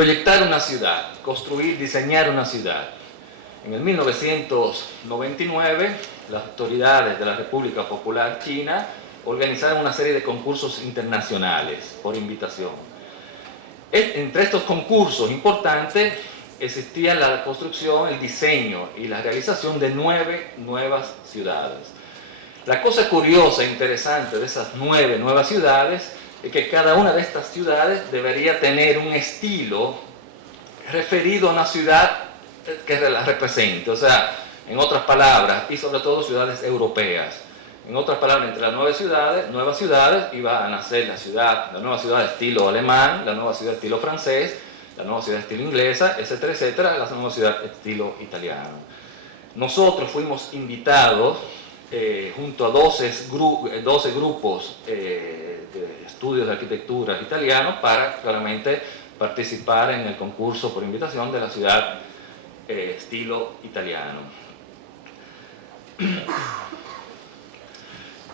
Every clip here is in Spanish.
Proyectar una ciudad, construir, diseñar una ciudad. En el 1999, las autoridades de la República Popular China organizaron una serie de concursos internacionales por invitación. Entre estos concursos importantes existía la construcción, el diseño y la realización de 9 nuevas ciudades. La cosa curiosa e interesante de esas 9 nuevas ciudades es que cada una de estas ciudades debería tener un estilo referido a una ciudad que la represente, o sea, en otras palabras, y sobre todo ciudades europeas. En otras palabras, entre las nuevas ciudades iba a nacer la nueva ciudad de estilo alemán, la nueva ciudad de estilo francés, la nueva ciudad de estilo inglesa, etcétera, etcétera, la nueva ciudad de estilo italiano. Nosotros fuimos invitados junto a 12 grupos de estudios de arquitectura italianos para claramente participar en el concurso por invitación de la ciudad estilo italiano.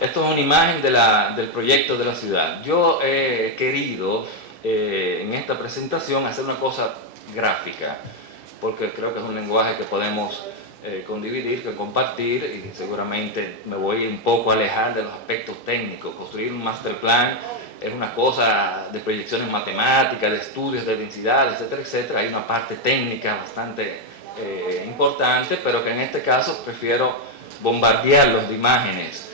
Esto es una imagen del proyecto de la ciudad. Yo he querido en esta presentación hacer una cosa gráfica, porque creo que es un lenguaje que podemos condividir, que compartir, y seguramente me voy un poco a alejar de los aspectos técnicos. Construir un master plan es una cosa de proyecciones matemáticas, de estudios de densidad, etcétera, etcétera. Hay una parte técnica bastante importante, pero que en este caso prefiero bombardearlos de imágenes,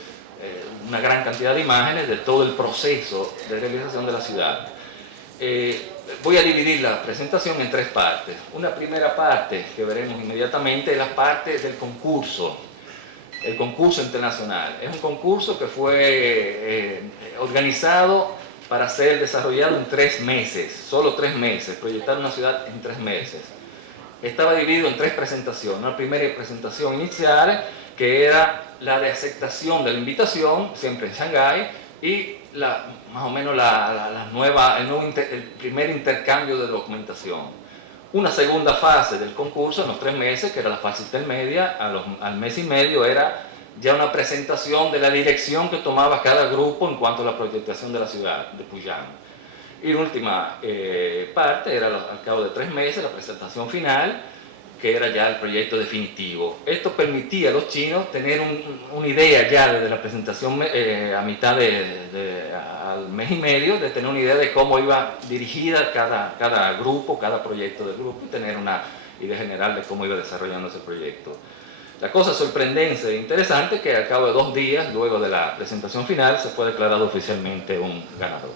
una gran cantidad de imágenes de todo el proceso de realización de la ciudad. Voy a dividir la presentación en 3 partes. Una primera parte que veremos inmediatamente es la parte del concurso, el concurso internacional. Es un concurso que fue organizado para ser desarrollado en 3 meses, solo 3 meses, proyectar una ciudad en 3 meses. Estaba dividido en 3 presentaciones. Una primera presentación inicial, que era la de aceptación de la invitación, siempre en Shanghái, y más o menos el primer intercambio de documentación. Una segunda fase del concurso, en los 3 meses, que era la fase intermedia, al mes y medio era ya una presentación de la dirección que tomaba cada grupo en cuanto a la proyectación de la ciudad de Puyang. Y la última parte era al cabo de 3 meses, la presentación final, que era ya el proyecto definitivo. Esto permitía a los chinos tener una idea ya desde la presentación a mitad al mes y medio, de tener una idea de cómo iba dirigida cada grupo, cada proyecto del grupo, y tener una idea general de cómo iba desarrollándose el proyecto. La cosa sorprendente e interesante es que al cabo de 2 días, luego de la presentación final, se fue declarado oficialmente un ganador.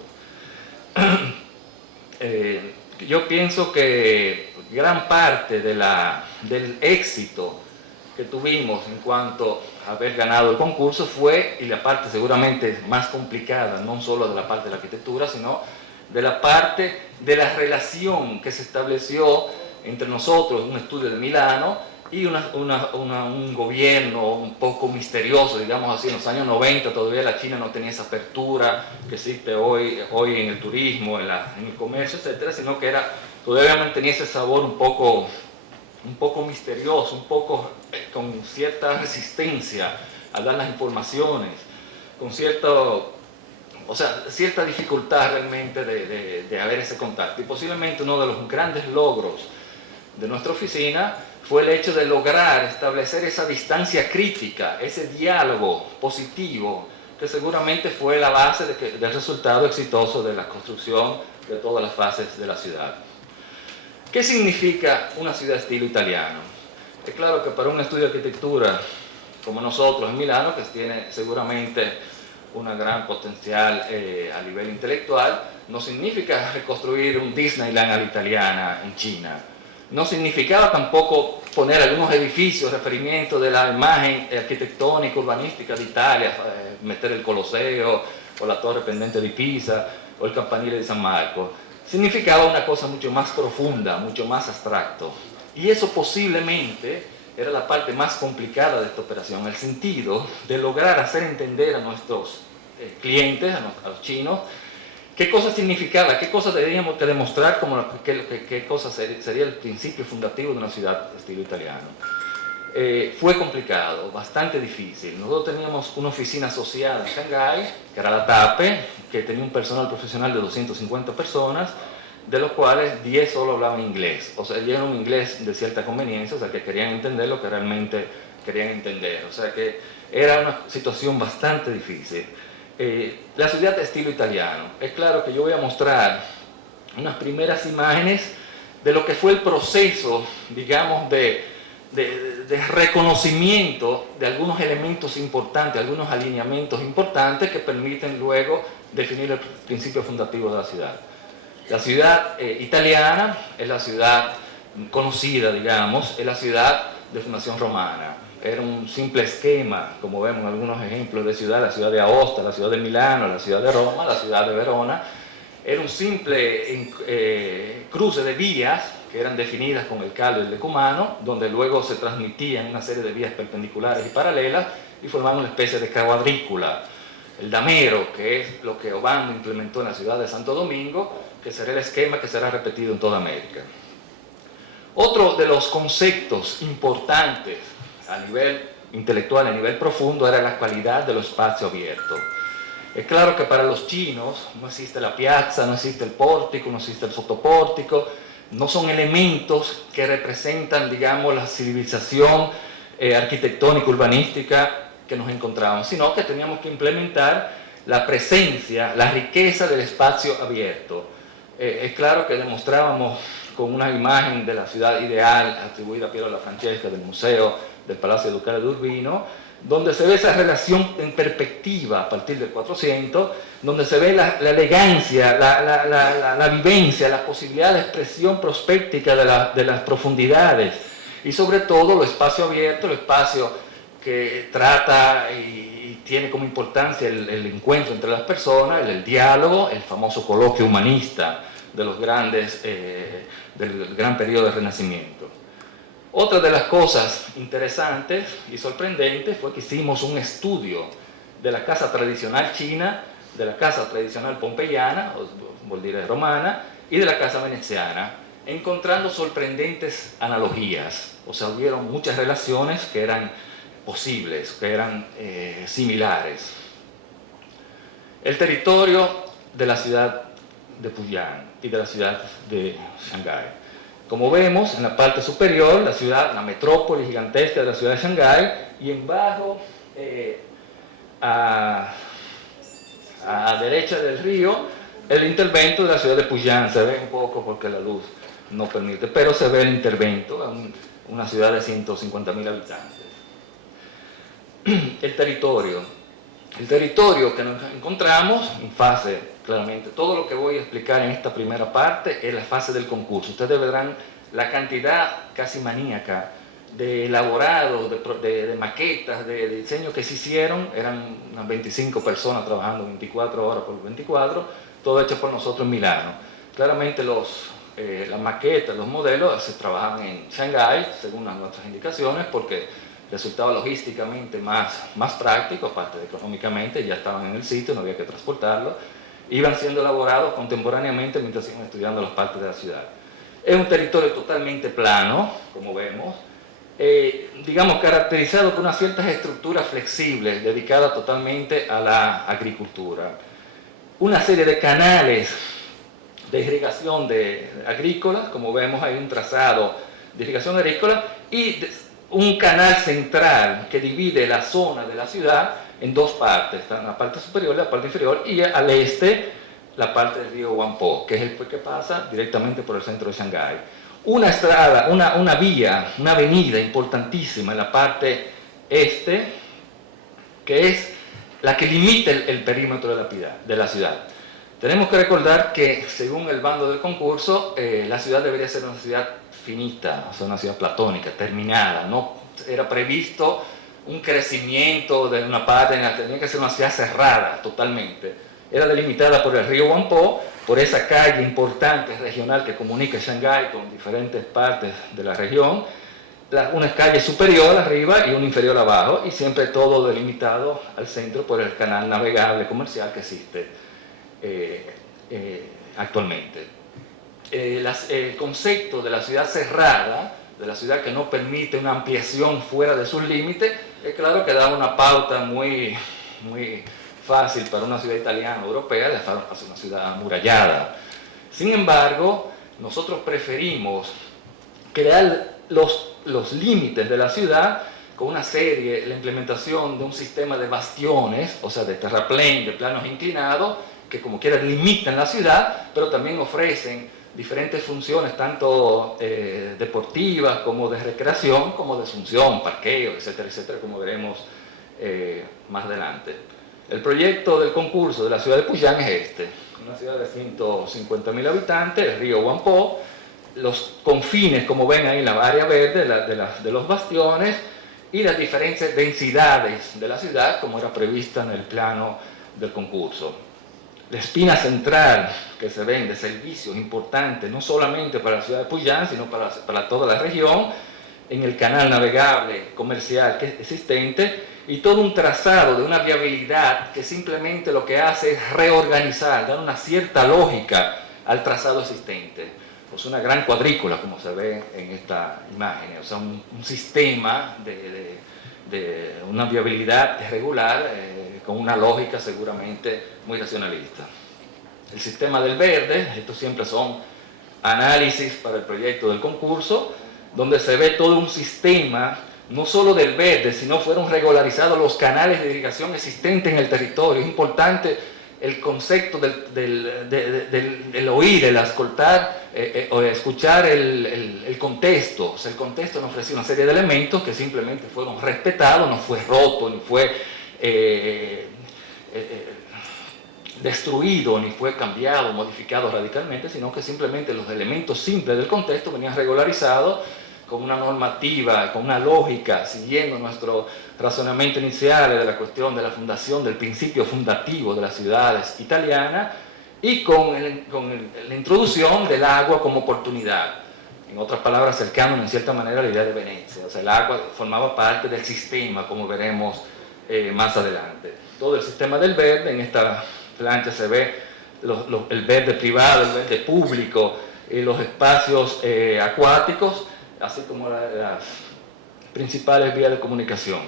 Yo pienso que gran parte del éxito que tuvimos en cuanto a haber ganado el concurso fue, y la parte seguramente más complicada, no solo de la parte de la arquitectura, sino de la parte de la relación que se estableció entre nosotros, un estudio de Milano, y un gobierno un poco misterioso, digamos así. En los años 90 todavía la China no tenía esa apertura que existe hoy en el turismo, en el comercio, etcétera, sino que todavía mantenía ese sabor un poco misterioso, un poco con cierta resistencia a dar las informaciones, con cierta dificultad realmente de haber ese contacto. Y posiblemente uno de los grandes logros de nuestra oficina fue el hecho de lograr establecer esa distancia crítica, ese diálogo positivo, que seguramente fue la base del resultado exitoso de la construcción de todas las fases de la ciudad. ¿Qué significa una ciudad estilo italiano? Es claro que para un estudio de arquitectura como nosotros en Milano, que tiene seguramente una gran potencial a nivel intelectual, no significa reconstruir un Disneyland a la italiana en China. No significaba tampoco poner algunos edificios, referimiento de la imagen arquitectónica, urbanística de Italia, meter el Coloseo, o la Torre Pendente de Pisa, o el Campanile de San Marco. Significaba una cosa mucho más profunda, mucho más abstracto. Y eso posiblemente era la parte más complicada de esta operación, el sentido de lograr hacer entender a nuestros clientes, a los chinos, qué cosa significaba, qué cosa teníamos que demostrar, qué cosa sería el principio fundativo de una ciudad de estilo italiano. Fue complicado, bastante difícil. Nosotros teníamos una oficina asociada en Shanghái, que era la TAPE, que tenía un personal profesional de 250 personas, de los cuales 10 solo hablaban inglés. O sea, era un inglés de cierta conveniencia, o sea, que querían entender lo que realmente querían entender. O sea, que era una situación bastante difícil. La ciudad de estilo italiano. Es claro que yo voy a mostrar unas primeras imágenes de lo que fue el proceso, digamos, de reconocimiento de algunos elementos importantes, algunos alineamientos importantes que permiten luego definir el principio fundativo de la ciudad. La ciudad italiana es la ciudad conocida, digamos, es la ciudad de fundación romana. Era un simple esquema, como vemos en algunos ejemplos de ciudad, la ciudad de Aosta, la ciudad de Milano, la ciudad de Roma, la ciudad de Verona. Era un simple cruce de vías que eran definidas con el caldo y el decumano, donde luego se transmitían una serie de vías perpendiculares y paralelas y formaban una especie de cuadrícula. El damero, que es lo que Obando implementó en la ciudad de Santo Domingo, que será el esquema que será repetido en toda América. Otro de los conceptos importantes a nivel intelectual, a nivel profundo, era la cualidad de los espacios abiertos. Es claro que para los chinos no existe la piazza, no existe el pórtico, no existe el sotopórtico, no son elementos que representan, digamos, la civilización arquitectónica, urbanística que nos encontramos, sino que teníamos que implementar la presencia, la riqueza del espacio abierto. Es claro que demostrábamos con una imagen de la ciudad ideal atribuida a Piero La Francesca del Museo del Palacio Ducale de Urbino, donde se ve esa relación en perspectiva a partir del 400, donde se ve la elegancia, la vivencia, la posibilidad de expresión prospectica de las profundidades y sobre todo lo espacio abierto, el espacio que trata y tiene como importancia el encuentro entre las personas, el diálogo, el famoso coloquio humanista de los grandes, del gran periodo del Renacimiento. Otra de las cosas interesantes y sorprendentes fue que hicimos un estudio de la casa tradicional china, de la casa tradicional pompeyana, o diré romana, y de la casa veneciana, encontrando sorprendentes analogías. O sea, hubieron muchas relaciones que eran posibles, que eran similares. El territorio de la ciudad de Puyang y de la ciudad de Shanghái. Como vemos, en la parte superior, la ciudad, la metrópoli gigantesca de la ciudad de Shanghái, y en bajo, a derecha del río, el intervento de la ciudad de Puyang. Se ve un poco porque la luz no permite, pero se ve el intervento, una ciudad de 150.000 habitantes. El territorio que nos encontramos en fase. Claramente, todo lo que voy a explicar en esta primera parte es la fase del concurso. Ustedes verán la cantidad casi maníaca de elaborados, de maquetas, de diseños que se hicieron. Eran unas 25 personas trabajando 24 horas por 24, todo hecho por nosotros en Milano. Claramente las maquetas, los modelos se trabajaban en Shanghái, según nuestras indicaciones, porque resultaba logísticamente más práctico, aparte de económicamente, ya estaban en el sitio, no había que transportarlos. Iban siendo elaborados contemporáneamente mientras iban estudiando las partes de la ciudad. Es un territorio totalmente plano, como vemos, digamos caracterizado por unas ciertas estructuras flexibles dedicadas totalmente a la agricultura. Una serie de canales de irrigación agrícola, como vemos hay un trazado de irrigación agrícola y un canal central que divide la zona de la ciudad en dos partes, la parte superior y la parte inferior, y al este la parte del río Huangpo, que es el que pasa directamente por el centro de Shanghái. Una estrada, una vía, una avenida importantísima en la parte este, que es la que limita el perímetro de la ciudad. Tenemos que recordar que, según el bando del concurso, la ciudad debería ser una ciudad finita, o sea, una ciudad platónica, terminada. No era previsto un crecimiento de una parte, tenía que ser una ciudad cerrada totalmente. Era delimitada por el río Huangpo, por esa calle importante regional que comunica Shanghái con diferentes partes de la región, una calle superior arriba y una inferior abajo, y siempre todo delimitado al centro por el canal navegable comercial que existe actualmente. El concepto de la ciudad cerrada, de la ciudad que no permite una ampliación fuera de sus límites, es claro que da una pauta muy fácil para una ciudad italiana o europea de hacer una ciudad amurallada. Sin embargo, nosotros preferimos crear los límites de la ciudad con una serie, la implementación de un sistema de bastiones, o sea, de terraplén, de planos inclinados, que como quiera limitan la ciudad, pero también ofrecen diferentes funciones, tanto deportivas como de recreación, como de función, parqueo, etcétera, etcétera, como veremos más adelante. El proyecto del concurso de la ciudad de Puyán es este, una ciudad de 150.000 habitantes, el río Huampó, los confines, como ven ahí en la área verde de los bastiones, y las diferentes densidades de la ciudad, como era prevista en el plano del concurso. La espina central que se ven de servicios importantes, no solamente para la ciudad de Puyán, sino para toda la región, en el canal navegable comercial que es existente, y todo un trazado de una viabilidad que simplemente lo que hace es reorganizar, dar una cierta lógica al trazado existente. Pues una gran cuadrícula, como se ve en esta imagen, o sea, un sistema de una viabilidad regular con una lógica seguramente muy racionalista. El sistema del verde, estos siempre son análisis para el proyecto del concurso, donde se ve todo un sistema, no solo del verde, sino fueron regularizados los canales de irrigación existentes en el territorio. Es importante el concepto del oír, el escoltar o escuchar el contexto. O sea, el contexto nos ofreció una serie de elementos que simplemente fueron respetados, no fue roto, ni fue destruido, ni fue cambiado, modificado radicalmente, sino que simplemente los elementos simples del contexto venían regularizados con una normativa, con una lógica, siguiendo nuestro razonamiento inicial de la cuestión de la fundación, del principio fundativo de las ciudades italianas, y con la introducción del agua como oportunidad. En otras palabras, acercándonos en cierta manera a la idea de Venecia. O sea, el agua formaba parte del sistema, como veremos más adelante. Todo el sistema del verde, en esta plancha se ve el verde privado, el verde público, los espacios acuáticos, así como las principales vías de comunicación.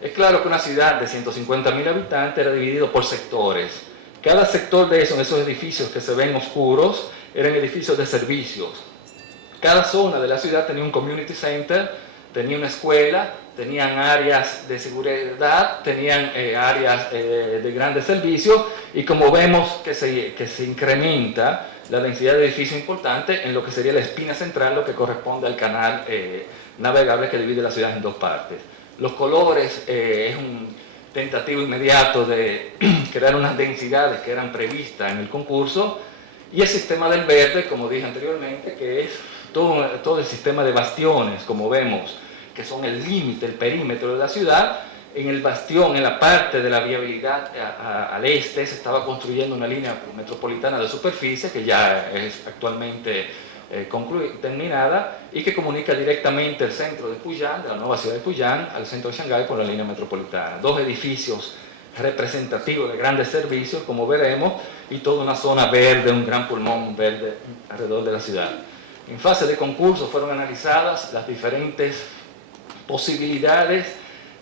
Es claro que una ciudad de 150.000 habitantes era dividido por sectores. Cada sector de esos edificios que se ven oscuros eran edificios de servicios. Cada zona de la ciudad tenía un community center, tenía una escuela, tenían áreas de seguridad, tenían áreas de grandes servicios, y como vemos que se incrementa la densidad de edificios importantes en lo que sería la espina central, lo que corresponde al canal navegable que divide la ciudad en dos partes. Los colores es un tentativo inmediato de crear unas densidades que eran previstas en el concurso, y el sistema del verde, como dije anteriormente, que es todo el sistema de bastiones, como vemos, que son el límite, el perímetro de la ciudad. En el bastión, en la parte de la viabilidad al este, se estaba construyendo una línea metropolitana de superficie que ya es actualmente terminada, y que comunica directamente el centro de Puyán, de la nueva ciudad de Puyán, al centro de Shanghái por la línea metropolitana. Dos edificios representativos de grandes servicios, como veremos, y toda una zona verde, un gran pulmón verde alrededor de la ciudad. En fase de concurso fueron analizadas las diferentes posibilidades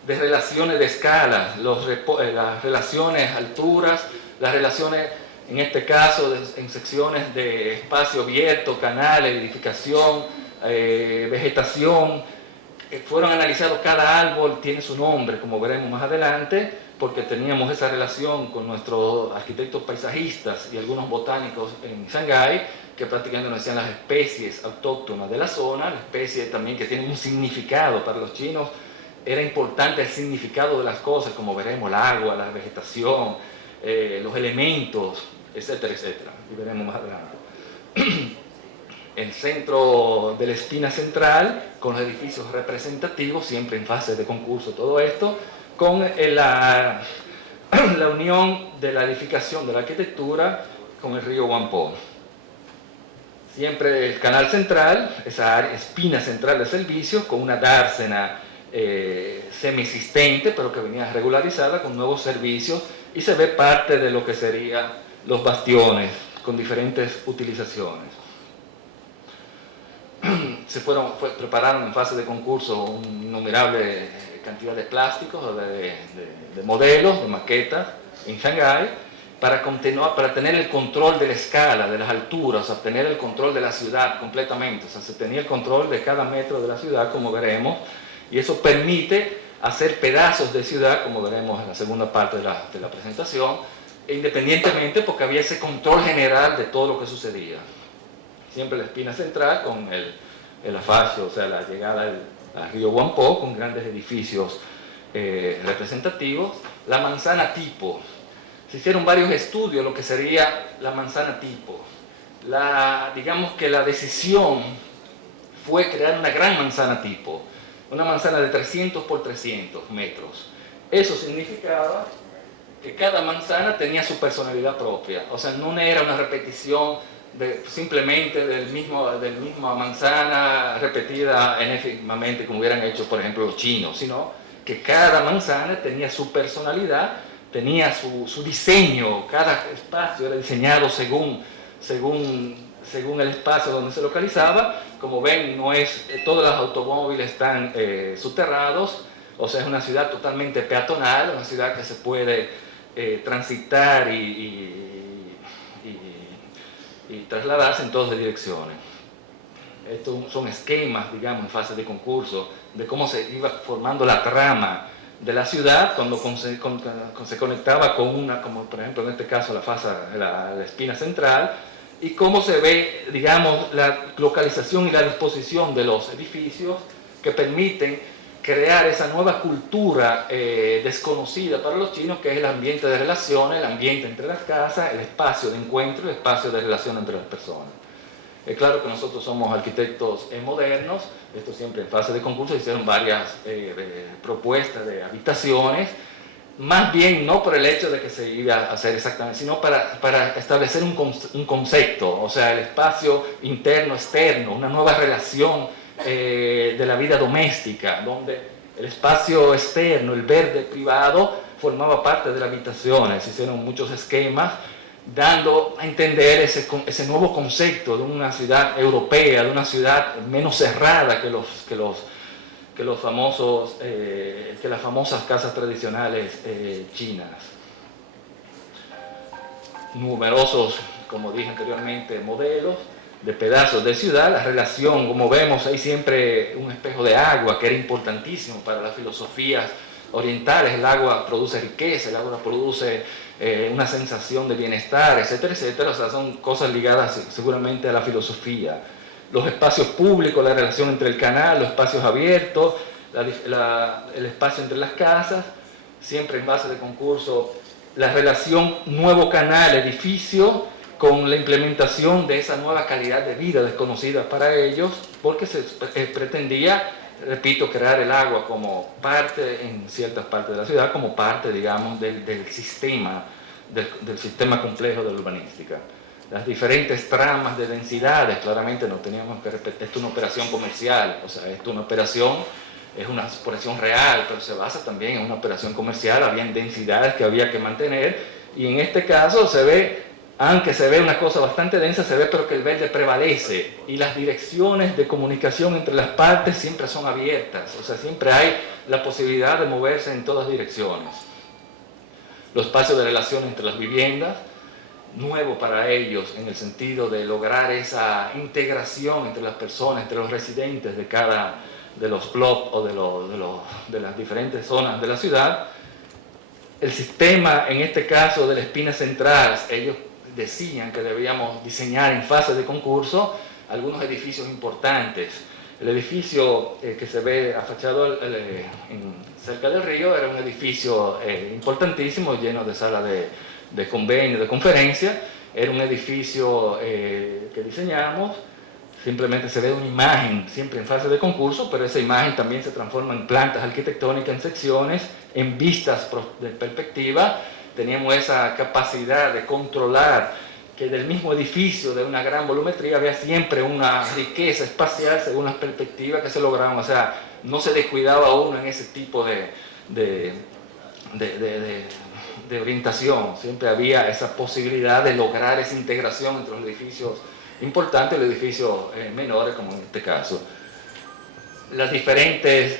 de relaciones de escala, las relaciones alturas, las relaciones, en este caso, en secciones de espacio abierto, canales, edificación, vegetación. Fueron analizados, cada árbol tiene su nombre, como veremos más adelante, porque teníamos esa relación con nuestros arquitectos paisajistas y algunos botánicos en Shanghái, que prácticamente nos decían las especies autóctonas de la zona, la especie también que tiene un significado para los chinos. Era importante el significado de las cosas, como veremos, el agua, la vegetación, los elementos, etcétera, etcétera, y veremos más adelante. El centro de la espina central, con los edificios representativos, siempre en fase de concurso todo esto, con la unión de la edificación de la arquitectura con el río Huampó. Siempre el canal central, esa área, espina central de servicios, con una dársena semi-existente, pero que venía regularizada con nuevos servicios, y se ve parte de lo que serían los bastiones, con diferentes utilizaciones. Prepararon en fase de concurso una innumerable cantidad de plásticos, de modelos, de maquetas en Shanghái, para tener el control de la escala, de las alturas, o sea, tener el control de la ciudad completamente. O sea, se tenía el control de cada metro de la ciudad, como veremos, y eso permite hacer pedazos de ciudad, como veremos en la segunda parte de la presentación, independientemente porque había ese control general de todo lo que sucedía. Siempre la espina central con el afacio, o sea, la llegada al río Huampó, con grandes edificios representativos. La manzana tipo. Se hicieron varios estudios de lo que sería la manzana tipo. Digamos que la decisión fue crear una gran manzana tipo, una manzana de 300 por 300 metros. Eso significaba que cada manzana tenía su personalidad propia, o sea, no era una repetición simplemente del misma manzana repetida enérgicamente como hubieran hecho, por ejemplo, los chinos, sino que cada manzana tenía su personalidad, tenía su diseño, cada espacio era diseñado según el espacio donde se localizaba. Como ven, todos los automóviles están subterrados, o sea, es una ciudad totalmente peatonal, una ciudad que se puede transitar y trasladarse en todas direcciones. Estos son esquemas, digamos, en fase de concurso, de cómo se iba formando la trama de la ciudad cuando se conectaba con una, como por ejemplo en este caso la espina central, y cómo se ve, digamos, la localización y la disposición de los edificios que permiten crear esa nueva cultura desconocida para los chinos, que es el ambiente de relaciones, el ambiente entre las casas, el espacio de encuentro, el espacio de relación entre las personas. Es claro que nosotros somos arquitectos modernos, esto siempre en fase de concurso, hicieron varias propuestas de habitaciones, más bien no por el hecho de que se iba a hacer exactamente, sino para establecer un concepto, o sea, el espacio interno-externo, una nueva relación de la vida doméstica, donde el espacio externo, el verde privado, formaba parte de la habitación. Se hicieron muchos esquemas dando a entender ese nuevo concepto de una ciudad europea, de una ciudad menos cerrada que las famosas casas tradicionales chinas. Numerosos, como dije anteriormente, modelos de pedazos de ciudad. La relación, como vemos, hay siempre un espejo de agua, que era importantísimo para las filosofías orientales. El agua produce riqueza, el agua produce una sensación de bienestar, etcétera, etcétera. O sea, son cosas ligadas seguramente a la filosofía. Los espacios públicos, la relación entre el canal, los espacios abiertos, el espacio entre las casas, siempre en base de concurso, la relación nuevo canal, edificio, con la implementación de esa nueva calidad de vida desconocida para ellos, porque se pretendía, repito, crear el agua como parte, en ciertas partes de la ciudad, como parte, digamos, del sistema complejo de la urbanística. Las diferentes tramas de densidades, claramente no teníamos que repetir, esto es una operación comercial, o sea, esto es una operación real, pero se basa también en una operación comercial, habían densidades que había que mantener, y en este caso se ve, aunque se ve una cosa bastante densa, se ve pero que el verde prevalece, y las direcciones de comunicación entre las partes siempre son abiertas, o sea, siempre hay la posibilidad de moverse en todas direcciones. Los espacios de relación entre las viviendas, nuevo para ellos en el sentido de lograr esa integración entre las personas, entre los residentes de los blocks o de las diferentes zonas de la ciudad. El sistema, en este caso de la espina central, ellos decían que debíamos diseñar en fase de concurso algunos edificios importantes. El edificio que se ve afachado cerca del río era un edificio importantísimo, lleno de salas de convenio, de conferencia. Era un edificio que diseñamos. Simplemente se ve una imagen, siempre en fase de concurso, pero esa imagen también se transforma en plantas arquitectónicas, en secciones, en vistas de perspectiva. Teníamos esa capacidad de controlar que del mismo edificio, de una gran volumetría, había siempre una riqueza espacial según las perspectivas que se lograban. O sea, no se descuidaba uno en ese tipo de orientación. Siempre había esa posibilidad de lograr esa integración entre los edificios importantes y los edificios menores, como en este caso. las diferentes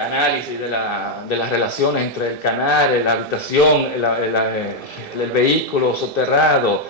análisis de las relaciones entre el canal, la habitación, el vehículo soterrado,